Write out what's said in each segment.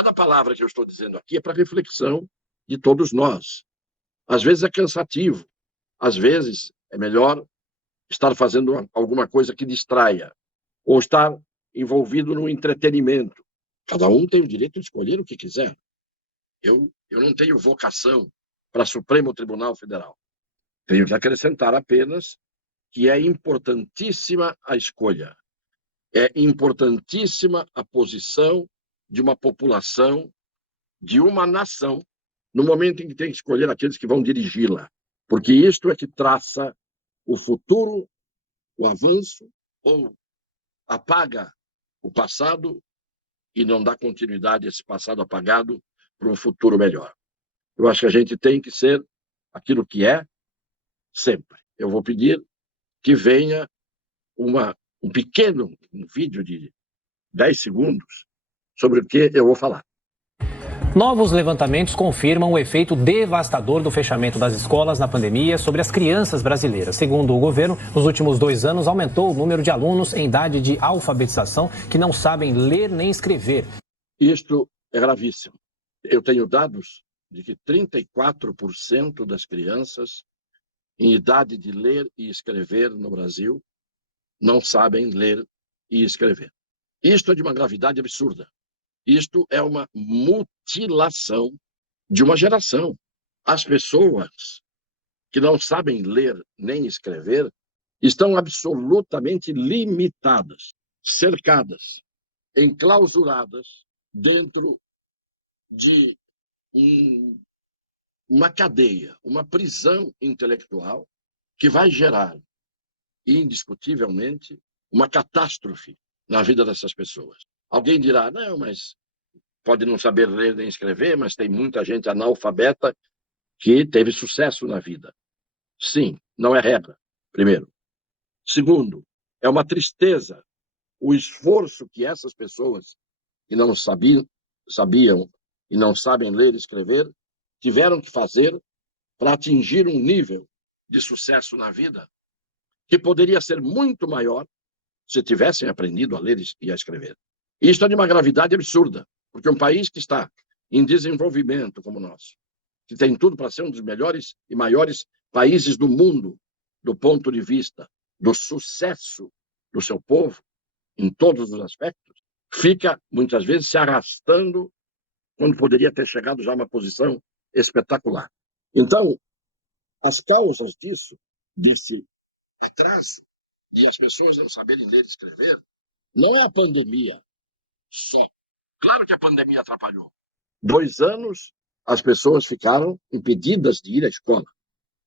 cada palavra que eu estou dizendo aqui é para reflexão de todos nós. Às vezes é cansativo, às vezes é melhor estar fazendo alguma coisa que distraia, ou estar envolvido no entretenimento. Cada um tem o direito de escolher o que quiser. Eu não tenho vocação para Supremo Tribunal Federal. Tenho que acrescentar apenas que é importantíssima a escolha. É importantíssima a posição de uma população, de uma nação, no momento em que tem que escolher aqueles que vão dirigi-la. Porque isto é que traça o futuro, o avanço, ou apaga o passado e não dá continuidade a esse passado apagado para um futuro melhor. Eu acho que a gente tem que ser aquilo que é sempre. Eu vou pedir que venha um pequeno vídeo de 10 segundos sobre o que eu vou falar. Novos levantamentos confirmam o efeito devastador do fechamento das escolas na pandemia sobre as crianças brasileiras. Segundo o governo, nos últimos 2 anos aumentou o número de alunos em idade de alfabetização que não sabem ler nem escrever. Isto é gravíssimo. Eu tenho dados de que 34% das crianças em idade de ler e escrever no Brasil não sabem ler e escrever. Isto é de uma gravidade absurda. Isto é uma mutilação de uma geração. As pessoas que não sabem ler nem escrever estão absolutamente limitadas, cercadas, enclausuradas dentro de uma cadeia, uma prisão intelectual que vai gerar, indiscutivelmente, uma catástrofe na vida dessas pessoas. Alguém dirá, não, mas pode não saber ler nem escrever, mas tem muita gente analfabeta que teve sucesso na vida. Sim, não é regra, primeiro. Segundo, é uma tristeza o esforço que essas pessoas que não sabiam e não sabem ler e escrever tiveram que fazer para atingir um nível de sucesso na vida que poderia ser muito maior se tivessem aprendido a ler e a escrever. Isto é de uma gravidade absurda, porque um país que está em desenvolvimento como o nosso, que tem tudo para ser um dos melhores e maiores países do mundo, do ponto de vista do sucesso do seu povo, em todos os aspectos, fica, muitas vezes, se arrastando quando poderia ter chegado já a uma posição espetacular. Então, as causas disso, desse atraso de as pessoas não saberem ler e escrever, não é a pandemia só. Claro que a pandemia atrapalhou. 2 anos, as pessoas ficaram impedidas de ir à escola.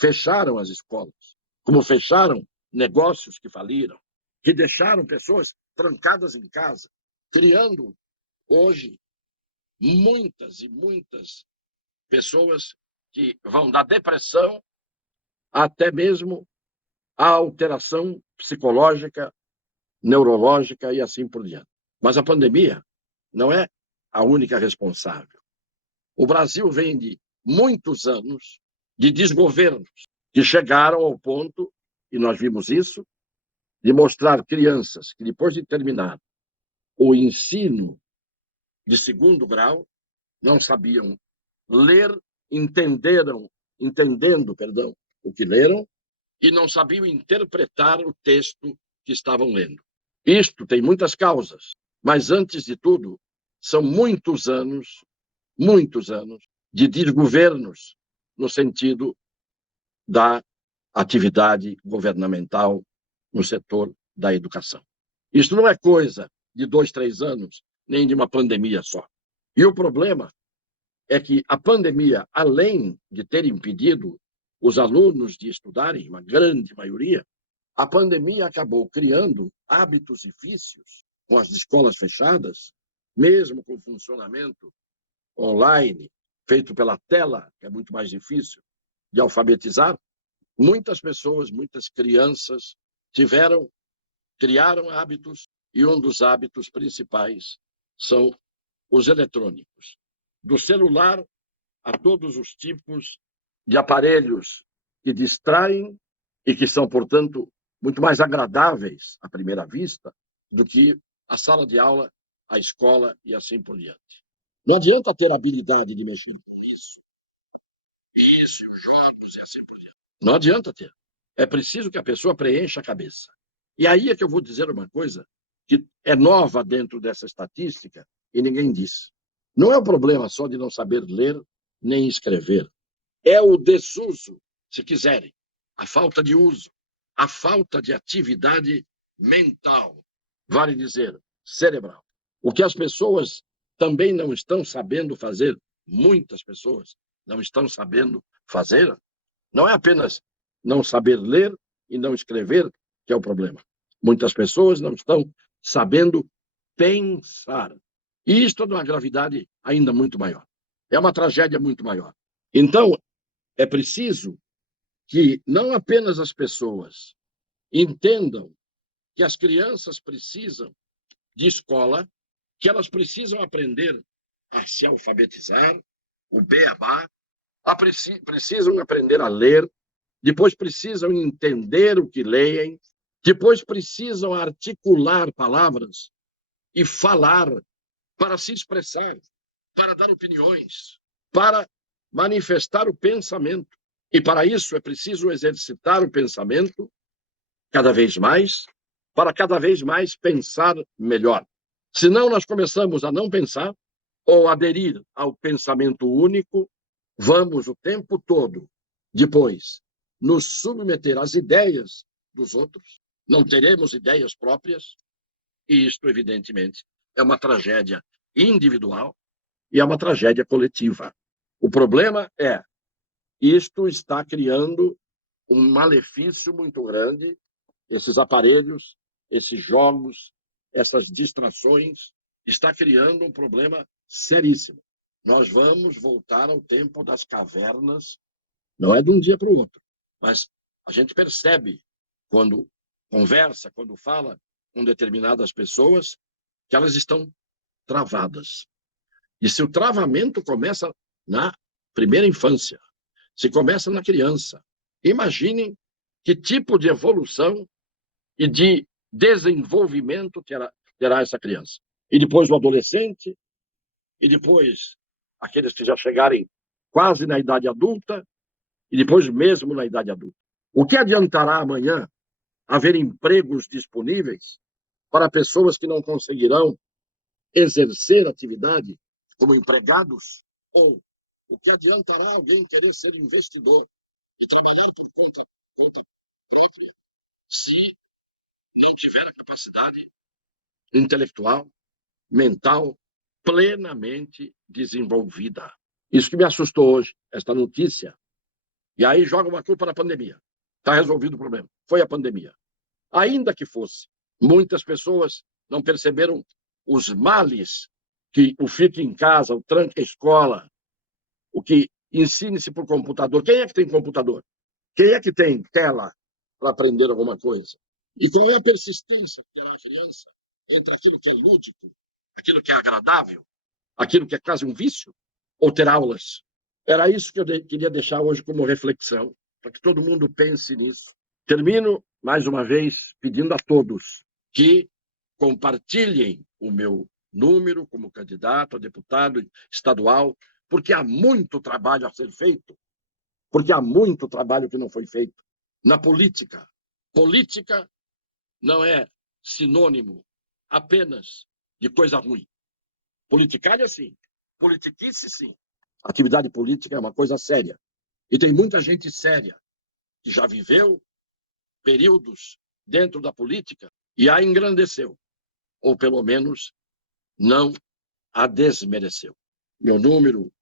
Fecharam as escolas, como fecharam negócios que faliram, que deixaram pessoas trancadas em casa, criando hoje muitas e muitas pessoas que vão da depressão até mesmo a alteração psicológica, neurológica e assim por diante. Mas a pandemia não é a única responsável. O Brasil vem de muitos anos de desgovernos que chegaram ao ponto, e nós vimos isso, de mostrar crianças que depois de terminar o ensino de 2º grau não sabiam ler, entendendo, o que leram e não sabiam interpretar o texto que estavam lendo. Isto tem muitas causas, mas antes de tudo, são muitos anos de desgovernos no sentido da atividade governamental no setor da educação. Isso não é coisa de 2, 3 anos, nem de uma pandemia só. E o problema é que a pandemia, além de ter impedido os alunos de estudarem, uma grande maioria, a pandemia acabou criando hábitos e vícios com as escolas fechadas, mesmo com o funcionamento online, feito pela tela, que é muito mais difícil de alfabetizar. Muitas pessoas, muitas crianças criaram hábitos, e um dos hábitos principais são os eletrônicos. Do celular a todos os tipos de aparelhos que distraem e que são, portanto, muito mais agradáveis à primeira vista do que a sala de aula, a escola e assim por diante. Não adianta ter habilidade de mexer com isso, os jogos e assim por diante. Não adianta ter. É preciso que a pessoa preencha a cabeça. E aí é que eu vou dizer uma coisa que é nova dentro dessa estatística e ninguém diz. Não é o problema só de não saber ler nem escrever. É o desuso, se quiserem, a falta de uso, a falta de atividade mental, vale dizer, cerebral. O que as pessoas também não estão sabendo fazer, muitas pessoas não estão sabendo fazer, não é apenas não saber ler e não escrever que é o problema. Muitas pessoas não estão sabendo pensar. E isto é de uma gravidade ainda muito maior. É uma tragédia muito maior. Então, é preciso que não apenas as pessoas entendam que as crianças precisam de escola, que elas precisam aprender a se alfabetizar, o beabá, precisam aprender a ler, depois precisam entender o que leem, depois precisam articular palavras e falar para se expressar, para dar opiniões, para manifestar o pensamento. E para isso é preciso exercitar o pensamento cada vez mais, para cada vez mais pensar melhor. Senão nós começamos a não pensar ou aderir ao pensamento único, vamos o tempo todo, depois, nos submeter às ideias dos outros, não teremos ideias próprias, e isto, evidentemente, é uma tragédia individual e é uma tragédia coletiva. O problema é, isto está criando um malefício muito grande, esses aparelhos, esses jogos, essas distrações, está criando um problema seríssimo. Nós vamos voltar ao tempo das cavernas, não é de um dia para o outro, mas a gente percebe quando conversa, quando fala com determinadas pessoas, que elas estão travadas. E se o travamento começa na primeira infância, se começa na criança, imaginem que tipo de evolução e de desenvolvimento terá essa criança. E depois o adolescente, e depois aqueles que já chegarem quase na idade adulta, e depois mesmo na idade adulta. O que adiantará amanhã haver empregos disponíveis para pessoas que não conseguirão exercer atividade como empregados? Ou o que adiantará alguém querer ser investidor e trabalhar por conta própria se não tiver a capacidade intelectual, mental, plenamente desenvolvida? Isso que me assustou hoje, esta notícia. E aí joga uma culpa na pandemia. Está resolvido o problema. Foi a pandemia. Ainda que fosse, muitas pessoas não perceberam os males que o fique em casa, o tranque a escola, o que ensine-se por computador. Quem é que tem computador? Quem é que tem tela para aprender alguma coisa? E qual é a persistência que terá a criança entre aquilo que é lúdico, aquilo que é agradável, aquilo que é quase um vício, ou ter aulas? Era isso que eu queria deixar hoje como reflexão, para que todo mundo pense nisso. Termino, mais uma vez, pedindo a todos que compartilhem o meu número como candidato a deputado estadual, porque há muito trabalho a ser feito, porque há muito trabalho que não foi feito na política. Política não é sinônimo apenas de coisa ruim. Politicária, sim. Politiquice, sim. Atividade política é uma coisa séria. E tem muita gente séria que já viveu períodos dentro da política e a engrandeceu, ou pelo menos não a desmereceu. Meu número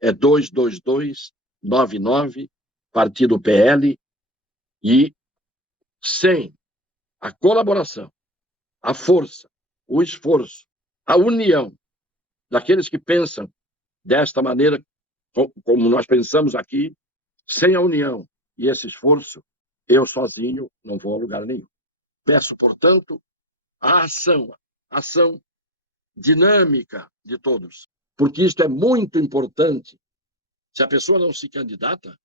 é 22299, Partido PL, e sem a colaboração, a força, o esforço, a união daqueles que pensam desta maneira, como nós pensamos aqui, sem a união e esse esforço, eu sozinho não vou a lugar nenhum. Peço, portanto, a ação dinâmica de todos, porque isto é muito importante. Se a pessoa não se candidata,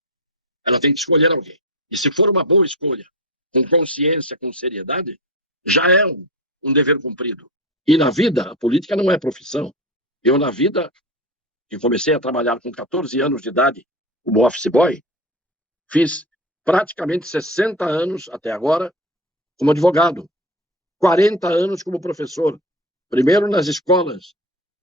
ela tem que escolher alguém. E se for uma boa escolha, com consciência, com seriedade, já é um dever cumprido. E na vida, a política não é profissão. Eu, na vida, que comecei a trabalhar com 14 anos de idade como office boy, fiz praticamente 60 anos até agora como advogado, 40 anos como professor, primeiro nas escolas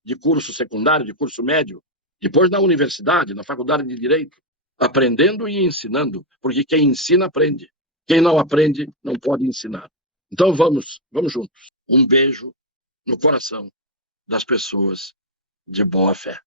de curso secundário, de curso médio, depois na universidade, na faculdade de Direito, aprendendo e ensinando, porque quem ensina aprende. Quem não aprende não pode ensinar. Então vamos juntos. Um beijo no coração das pessoas de boa fé.